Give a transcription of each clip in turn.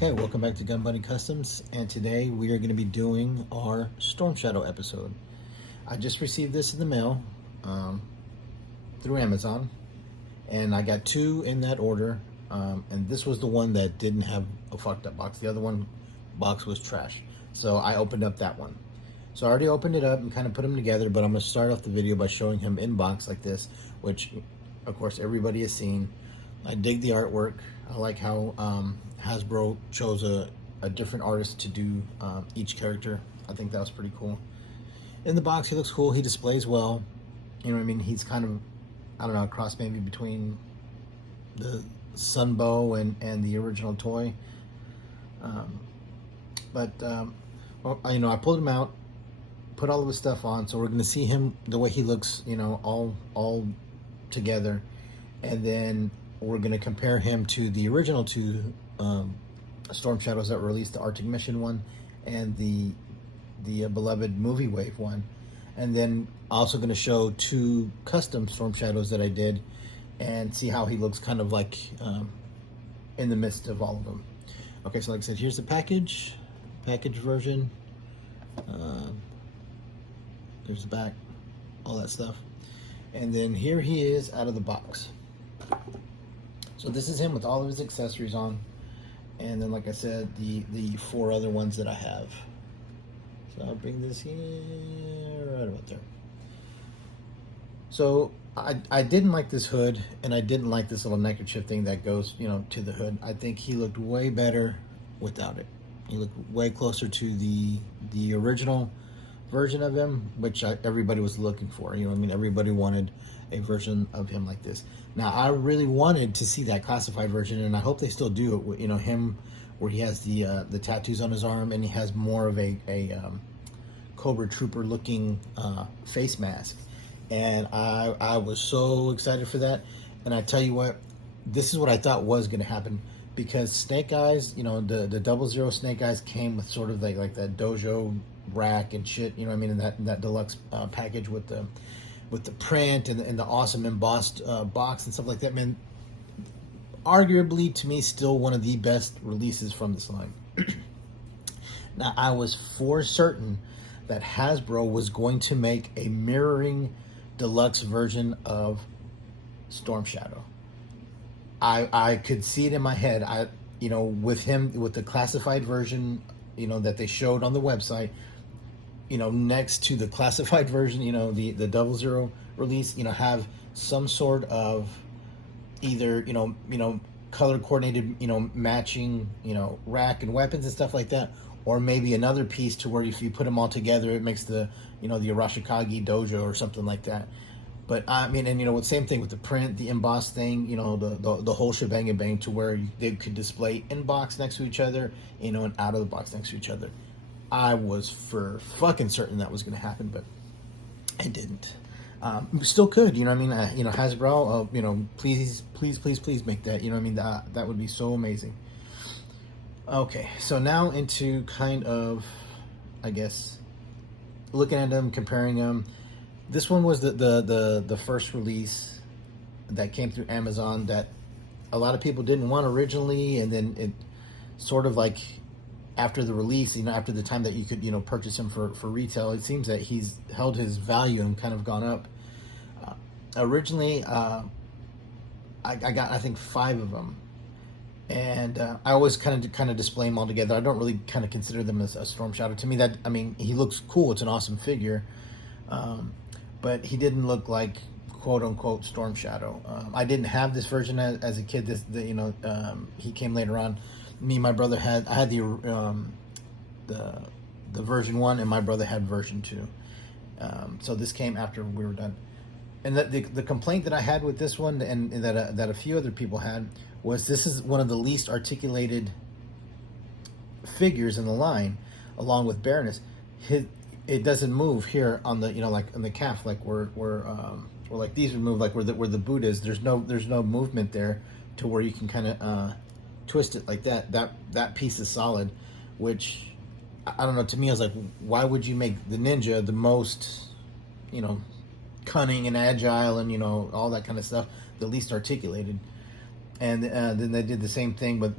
Okay, welcome back to Gun Bunny Customs, and today we are going to be doing our Storm Shadow episode. I just received this in the mail through Amazon, and I got two in that order, and this was the one that didn't have a fucked up box. The other one box was trash, so I opened up that one. So I already opened it up and kind of put them together, but I'm going to start off the video by showing him in box like this, which of course everybody has seen. I dig the artwork. I like how Hasbro chose a different artist to do each character. I think that was pretty cool. In the box, he looks cool. He displays well. You know what I mean? He's kind of, I don't know, a cross maybe between the Sunbow and the original toy. Well, you know, I pulled him out, put all of his stuff on, so we're going to see him the way he looks, you know, all together, and then we're going to compare him to the original two Storm Shadows that were released, the Arctic Mission one and the beloved Movie Wave one. And then also going to show two custom Storm Shadows that I did and see how he looks kind of like in the midst of all of them. Okay, so like I said, here's the package version. There's the back, all that stuff. And then here he is out of the box. So this is him with all of his accessories on, and then like I said, the four other ones that I have. So I'll bring this here, right about there. So I didn't like this hood, and I didn't like this little neckerchief thing that goes, you know, to the hood. I think he looked way better without it. He looked way closer to the original version of him, which everybody was looking for. You know what I mean? Everybody wanted a version of him like this. Now, I really wanted to see that classified version, and I hope they still do it. You know, him where he has the tattoos on his arm, and he has more of a Cobra Trooper looking face mask. And I was so excited for that. And I tell you what, this is what I thought was going to happen, because Snake Eyes, you know, the 00 Snake Eyes came with sort of like that dojo rack and shit, you know what I mean, in that deluxe package with the print and the awesome embossed box and stuff like that. Man, arguably to me still one of the best releases from this line. Now, I was for certain that Hasbro was going to make a mirroring deluxe version of Storm Shadow. I could see it in my head. You know, with him, with the classified version, you know, that they showed on the website, you know, next to the classified version, you know, the 00 release, you know, have some sort of either, you know, color coordinated, you know, matching, you know, rack and weapons and stuff like that, or maybe another piece to where if you put them all together, it makes the, you know, the Arashikage dojo or something like that. But I mean, and you know, same thing with the print, the embossed thing, you know, the whole shebang and bang, to where they could display in box next to each other, you know, and out of the box next to each other. I was for fucking certain that was going to happen, but it didn't. Still could, you know what I mean? You know, Hasbro, you know, please make that, you know what I mean? That would be so amazing. Okay, so now into kind of, I guess, looking at them, comparing them. This one was the first release that came through Amazon that a lot of people didn't want originally, and then it sort of like after the release, you know, after the time that you could, you know, purchase him for retail, it seems that he's held his value and kind of gone up. Originally, I got, I think, 5 of them, and I always kind of display them all together. I don't really kind of consider them as a Storm Shadow. To me, that, I mean, he looks cool. It's an awesome figure, but he didn't look like quote unquote Storm Shadow. I didn't have this version as a kid. You know, he came later on. Me and my brother I had the version 1, and my brother had version 2. So this came after we were done. And the complaint that I had with this one, and that a few other people had, was this is one of the least articulated figures in the line, along with Baroness. It doesn't move here on the, you know, like on the calf, like where like these would move, like where the boot is. There's no movement there to where you can kind of twist it like that. That piece is solid, which I don't know. To me, I was like, why would you make the ninja the most, you know, cunning and agile and, you know, all that kind of stuff, the least articulated? And then they did the same thing with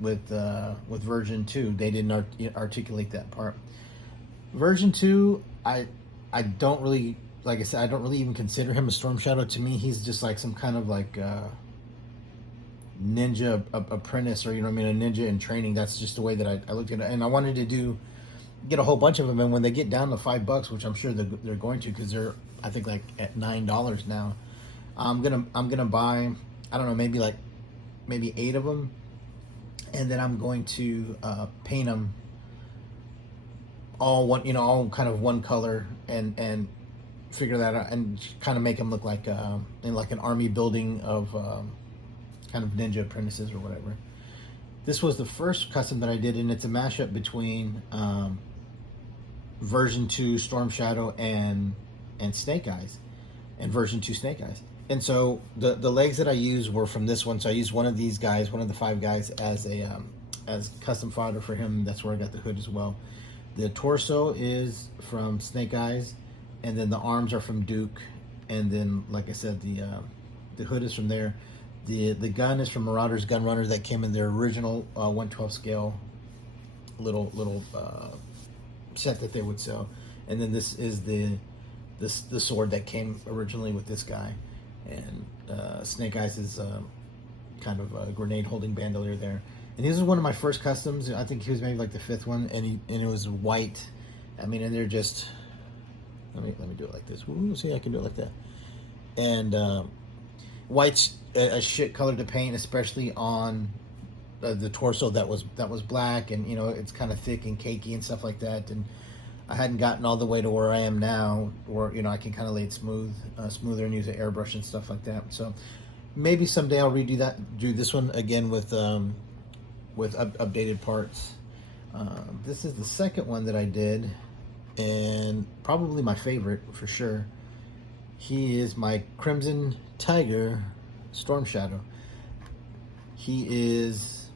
version 2. They didn't articulate that part. Version 2, I don't really, like I said, I don't really even consider him a Storm Shadow. To me, he's just like some kind of like ninja apprentice, or you know what I mean, a ninja in training. That's just the way that I looked at it. And I wanted to get a whole bunch of them, and when they get down to $5, which I'm sure they're going to, because they're, I think, like at $9 now, I'm gonna buy, I don't know, maybe 8 of them, and then I'm going to paint them all one, all kind of one color, and figure that out, and kind of make them look like in like an army building of kind of ninja apprentices or whatever. This was the first custom that I did, and it's a mashup between version 2 Storm Shadow and Snake Eyes, and version 2 Snake Eyes. And so the legs that I used were from this one. So I used one of these guys, one of the 5 guys, as a as custom fodder for him. That's where I got the hood as well. The torso is from Snake Eyes, and then the arms are from Duke, and then, like I said, the hood is from there. The gun is from Marauders Gun Runner, that came in their original 1/12 scale little set that they would sell. And then this is the sword that came originally with this guy. And Snake Eyes is kind of a grenade holding bandolier there. And this is one of my first customs. I think he was maybe like the 5th one, and it was white. I mean, and they're just, let me do it like this. Ooh, see, I can do it like that. And white's a shit color to paint, especially on the torso that was black, and it's kind of thick and cakey and stuff like that. And I hadn't gotten all the way to where I am now, where I can kind of lay it smoother and use an airbrush and stuff like that. So maybe someday I'll redo that, do this one again with updated parts. This is the second one that I did, and probably my favorite for sure. He is my Crimson Tiger Storm Shadow. He is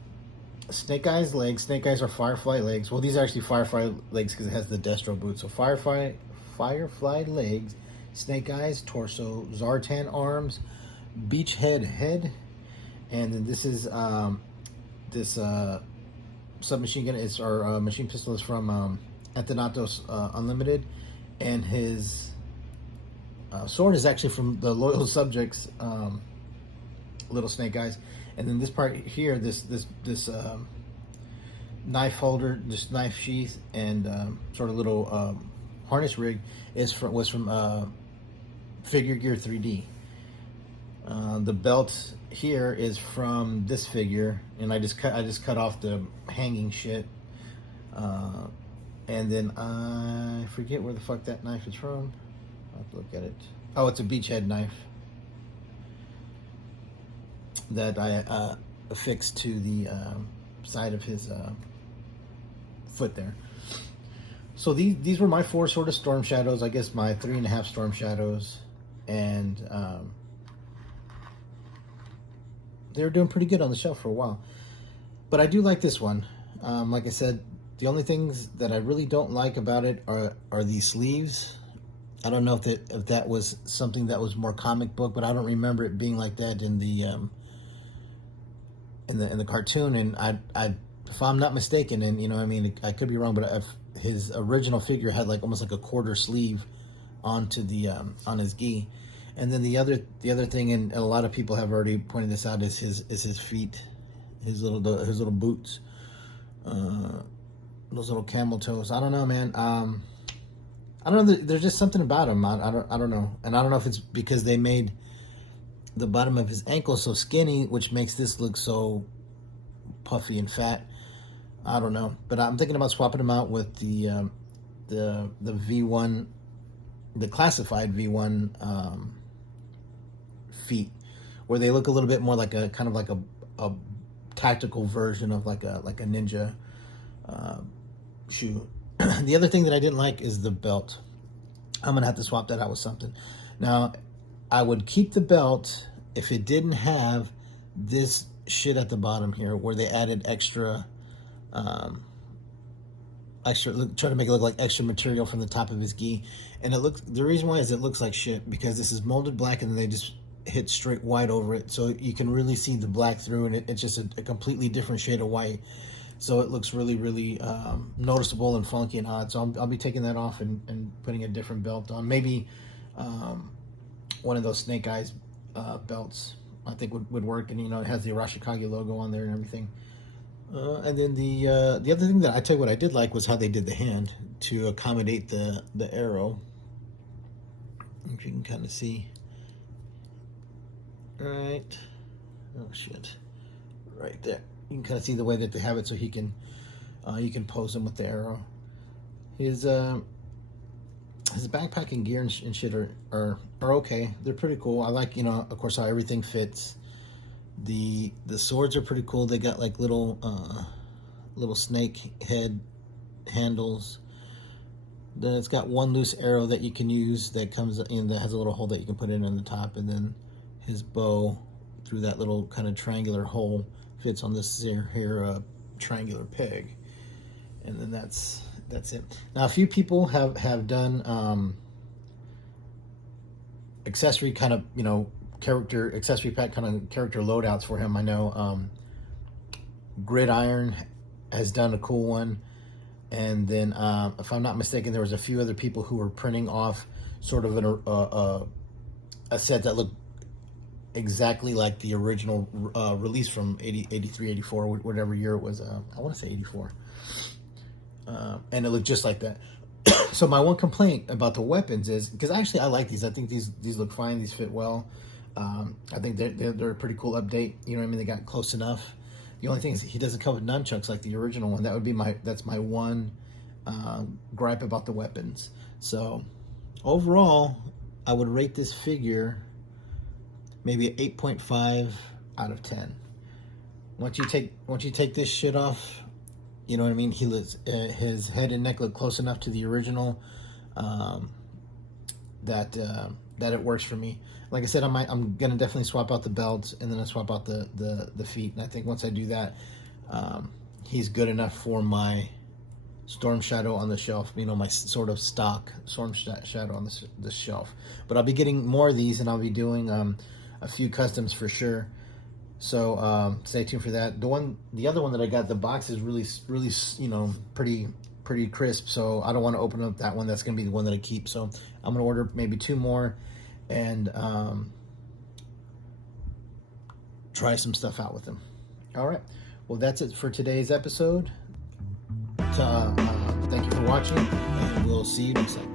Snake Eyes legs. Snake Eyes are Firefly legs. Well, these are actually Firefly legs because it has the Destro boot. So Firefly legs, Snake Eyes torso, Zartan arms, Beachhead head, and then this is this submachine gun. It's our machine pistol is from Anthanatos Unlimited, and his sword is actually from the Loyal Subjects Little Snake Eyes. And then this part here, this knife holder, this knife sheath, and sort of little harness rig was from Figure Gear 3D. The belt here is from this figure, and I just cut off the hanging shit. And then I forget where the fuck that knife is from. I'll have to look at it. Oh, it's a beachhead knife that I affixed to the side of his foot there. So these were my 4 sort of Storm Shadows. I guess my 3.5 Storm Shadows, and they were doing pretty good on the shelf for a while. But I do like this one. Like I said, the only things that I really don't like about it are these sleeves. I don't know if that was something that was more comic book, but I don't remember it being like that in the cartoon. And I if I'm not mistaken, and I could be wrong, but his original figure had like almost like a quarter sleeve onto the on his gi. And then the other thing, and a lot of people have already pointed this out, is his feet, his little boots, those little camel toes. I don't know, man. I don't know. There's just something about him. I don't know, and I don't know if it's because they made the bottom of his ankle so skinny, which makes this look so puffy and fat. I don't know, but I'm thinking about swapping him out with the V1, the classified V1 feet, where they look a little bit more like a kind of like a tactical version of like a ninja shoe. The other thing that I didn't like is the belt. I'm gonna have to swap that out with something. Now, I would keep the belt if it didn't have this shit at the bottom here, where they added extra, try to make it look like extra material from the top of his gi. And the reason why is it looks like shit because this is molded black, and then they just hit straight white over it, so you can really see the black through, and it's just a completely different shade of white. So it looks really, really noticeable and funky and odd. So I'll be taking that off and putting a different belt on. Maybe one of those Snake Eyes belts, I think would work. And, you know, it has the Arashikage logo on there and everything. And then the other thing that I tell you what I did like was how they did the hand to accommodate the arrow. If you can kind of see. Right. Oh shit. Right there. You can kind of see the way that they have it, so he can you can pose him with the arrow. His backpack and gear and shit are okay. They're pretty cool. I like, you know, of course, how everything fits. The swords are pretty cool. They got like little snake head handles. Then it's got one loose arrow that you can use that comes in, that has a little hole that you can put in on the top, and then his bow through that little kind of triangular hole fits on this here triangular peg. And then that's it. Now a few people have done accessory kind of, you know, character accessory pack kind of character loadouts for him. I know Gridiron has done a cool one, and then if I'm not mistaken, there was a few other people who were printing off sort of a set that looked exactly like the original release from 83, 84, whatever year it was. I want to say 84. And it looked just like that. So my one complaint about the weapons is, because actually I like these. I think these look fine. These fit well. I think they're a pretty cool update. You know what I mean? They got close enough. The only thing is he doesn't come with nunchucks like the original one. That would be that's my one gripe about the weapons. So overall, I would rate this figure maybe an 8.5 out of 10. Once you take this shit off, you know what I mean? He looks, his head and neck look close enough to the original that it works for me. Like I said, I'm gonna definitely swap out the belt, and then I swap out the feet. And I think once I do that, he's good enough for my Storm Shadow on the shelf. You know, my sort of stock Storm Shadow on the shelf. But I'll be getting more of these, and I'll be doing a few customs for sure. So stay tuned for that. The other one that I got, the box is really, you know, pretty crisp. So I don't want to open up that one. That's gonna be the one that I keep. So I'm gonna order maybe 2 more, and try some stuff out with them. All right. Well, that's it for today's episode. Thank you for watching, and we'll see you next time.